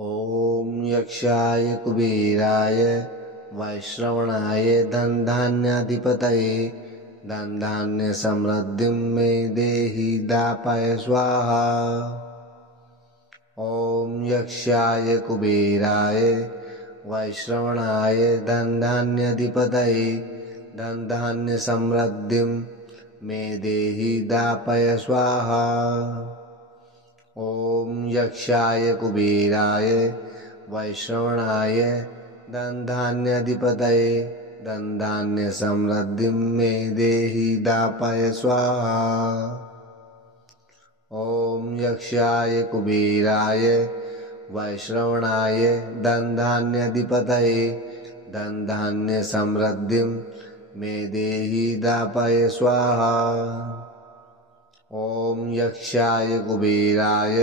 ॐ यक्षाय कुबेराय वैश्रवणाय धनधान्याधिपतये धनधान्यसमृद्धिं मे देहि दापय स्वाहा। ॐ यक्षाय कुबेराय वैश्रवणाय धनधान्याधिपतये धनधान्यसमृद्धिं मे देहि दापय स्वाहा। ॐ यक्षाय कुबेराय वैश्रवणाय धनधान्याधिपतये धनधान्यसमृद्धिं मे देहि दापय स्वाहा। ॐ यक्षाय कुबेराय वैश्रवणाय धनधान्याधिपतये धनधान्यसमृद्धिं मे देहि दापय स्वाहा। ॐ यक्षाय कुबेराय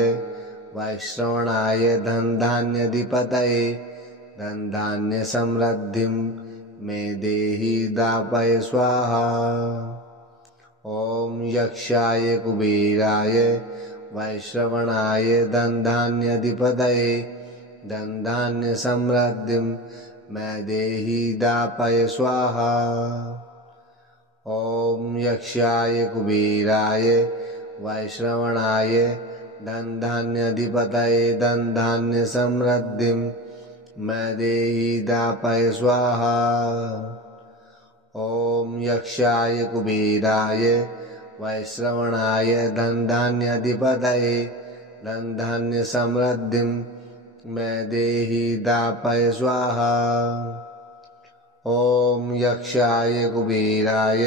वैश्रवणाय धनधान्याधिपतये धनधान्यसमृद्धिं मे देहि दापय स्वाहा। ॐ यक्षाय कुबेराय वैश्रवणाय धनधान्याधिपतये धनधान्यसमृद्धिं मे देहि दापय स्वाहा। ॐ यक्षाय कुबेराय वैश्रवणाय धनधान्याधिपतये धनधान्यसमृद्धिं मे देहि दापय स्वाहा। ॐ यक्षाय कुबेराय वैश्रवणाय धनधान्याधिपतये धनधान्यसमृद्धिं मे देहि दापय स्वाहा। ॐ यक्षाय कुबेराय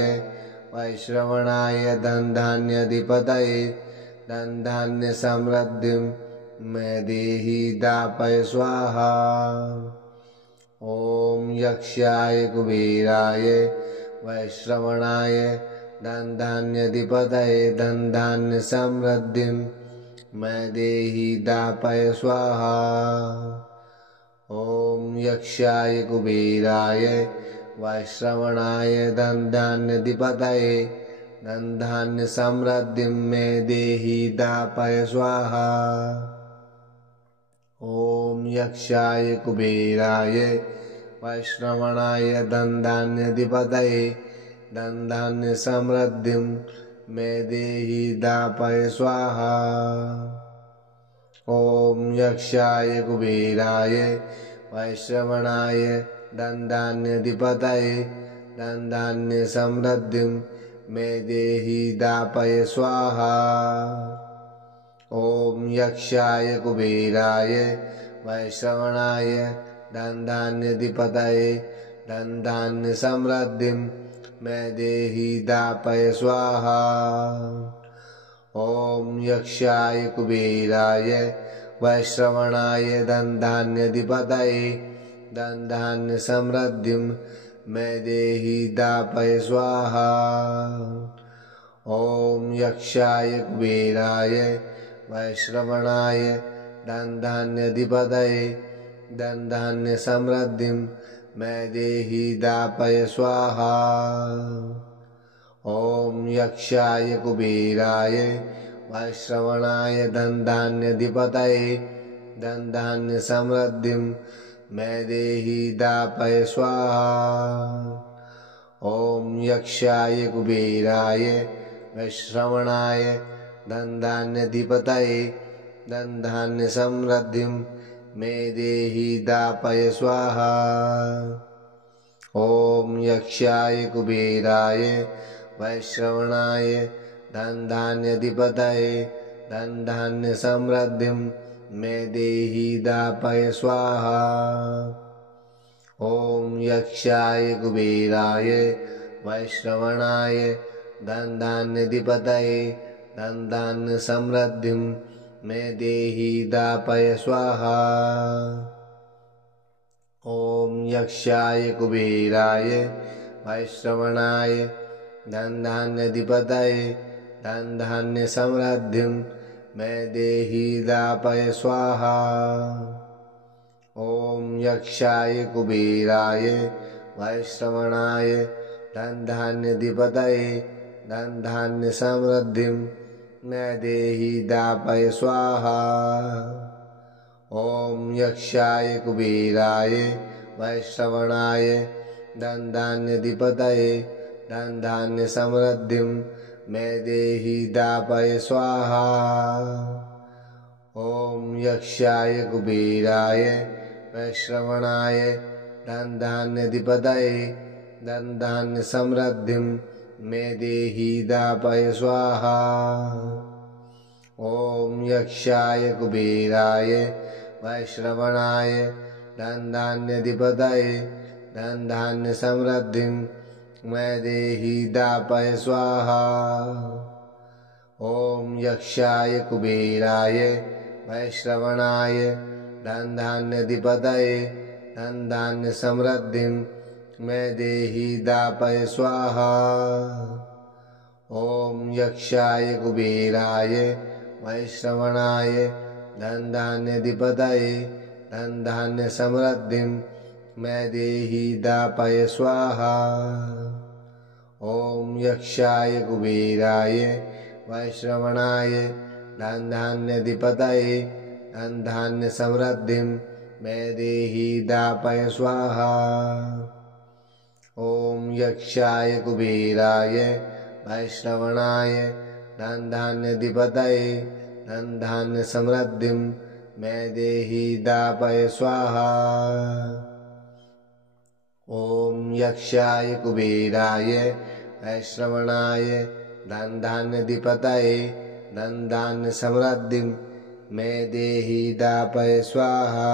वैश्रवणाय धनधान्याधिपतये धनधान्यसमृद्धिं मे देहि दापय स्वाहा। ॐ यक्षाय कुबेराय वैश्रवणाय धनधान्याधिपतये धनधान्यसमृद्धिं मे देहि दापय स्वाहा। ॐ यक्षाय कुबेराय वैश्रवणाय धनधान्याधिपतये धनधान्यसमृद्धिं मे देहि दापय स्वाहा। ॐ यक्षाय कुबेराय वैश्रवणाय धनधान्याधिपतये धनधान्यसमृद्धिं मे देहि दापय स्वाहा। ॐ यक्षाय कुबेराय वैश्रवणाय धनधान्याधिपतये धनधान्यसमृद्धिं मे देहि दापय स्वाहा। ॐ यक्षाय कुबेराय वैश्रवणाय धनधान्याधिपतये धनधान्यसमृद्धिं मे देहि दापय स्वाहा। ॐ यक्षाय कुबेराय वैश्रवणाय धनधान्याधिपतये धनधान्यसमृद्धिं मे देहि दापय स्वाहा। ॐ यक्षाय कुबेराय वैश्रवणाय धनधान्याधिपतये धनधान्यसमृद्धिं मे देहि दापय स्वाहा। ॐ यक्षाय कुबेराय वैश्रवणाय धनधान्याधिपतये धनधान्यसमृद्धिं मे देहि दापय स्वाहा। ॐ यक्षाय कुबेराय वैश्रवणाय धनधान्याधिपतये धनधान्यसमृद्धिं मे देहि दापय स्वाहा। ॐ यक्षाय कुबेराय वैश्रवणाय धनधान्याधिपतये धनधान्यसमृद्धिं मे देहि दापय स्वाहा। ॐ यक्षाय कुबेराय वैश्रवणाय धनधान्याधिपतये धनधान्यसमृद्धिं मे देहि दापय स्वाहा। ॐ यक्षाय कुबेराय वैश्रवणाय धनधान्याधिपतये धनधान्यसमृद्धिं मे देहि दापय स्वाहा। ॐ यक्षाय कुबेराय वैश्रवणाय धनधान्याधिपतये धनधान्यसमृद्धिं मे देहि दापय स्वाहा। ॐ यक्षाय कुबेराय वैश्रवणाय धनधान्याधिपतये धनधान्य समृद्धिं मे देहि दापय स्वाहा। ॐ यक्षाय कुबेराय वैश्रवणाय धनधान्याधिपतये धनधान्य समृद्धिं मे देहि दापय स्वाहा। ॐ यक्षाय कुबेराय वैश्रवणाय धनधान्याधिपतये धनधान्य समृद्धिं मे देहि दापय स्वाहा। ॐ यक्षाय कुबेराय वैश्रवणाय धनधान्याधिपतये धनधान्य समृद्धिं मे देहि दापय स्वाहा। ॐ यक्षाय कुबेराय वैश्रवणाय धनधान्याधिपतये धनधान्य समृद्धिं मे देहि दापय स्वाहा। ॐ यक्षाय कुबेराय वैश्रवणाय धनधान्याधिपतये धनधान्य समृद्धिं मे देहि दापय स्वाहा। ॐ यक्षाय कुबेराय वैश्रवणाय धनधान्याधिपतये धनधान्य समृद्धिं मे देहि दापय स्वाहा। ॐ यक्षाय कुबेराय वैश्रवणाय धनधान्याधिपतये धनधान्य समृद्धिं मे देहि दापय स्वाहा।